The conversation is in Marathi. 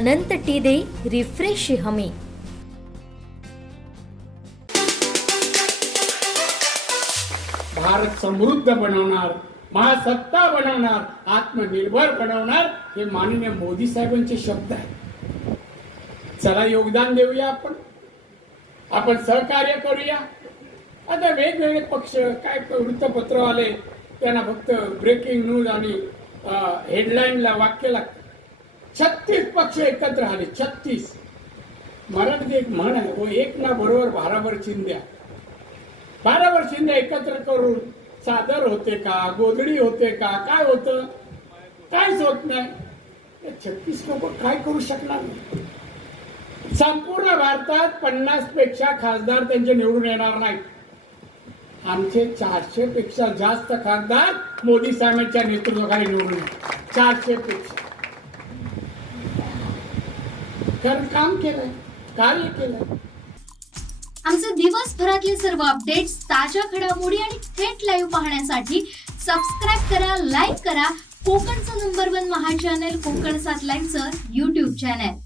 अनंत टी दे रिफ्रेश हमी। भारत समृद्ध बनवणार, महासत्ता बनवणार, आत्मनिर्भर बनवणार, हे माननीय मोदी साहेबांचे शब्द आहेत। चला योगदान देऊया, आपण सहकार्य करूया। आता वेगवेगळे पक्ष काय वृत्तपत्रवाले त्यांना फक्त ब्रेकिंग न्यूज आणि हेडलाईनला वाक्य लागतं। 36 पक्ष एकत्र आले, 36। मराठीत एक म्हण आहे, वो एक ना बरोबर भाराभर चिंध्या। भाराभर चिंध्या एकत्र करून चादर होते का, गोधडी होते का, काय होतं? काहीच होत नाही। 36 लोक काय करू शकणार नाही। संपूर्ण भारतात 50 पेक्षा खासदार त्यांचे निवडून येणार नाहीत। आमचे 400 पेक्षा जास्त खासदार मोदी साहेबांच्या नेतृत्वाखाली निवडून येतात। 400 पेक्षा कारण काम केलंय, कार्य केलंय। आमचे दिवसभरातले सर्व अपडेट्स, ताज्या घडामोडी आणि थेट लाईव्ह पाहण्यासाठी सबस्क्राईब करा, लाईक करा कोकणचं नंबर 1 महा चॅनल कोकणसाद लाईव्हचं YouTube चॅनल।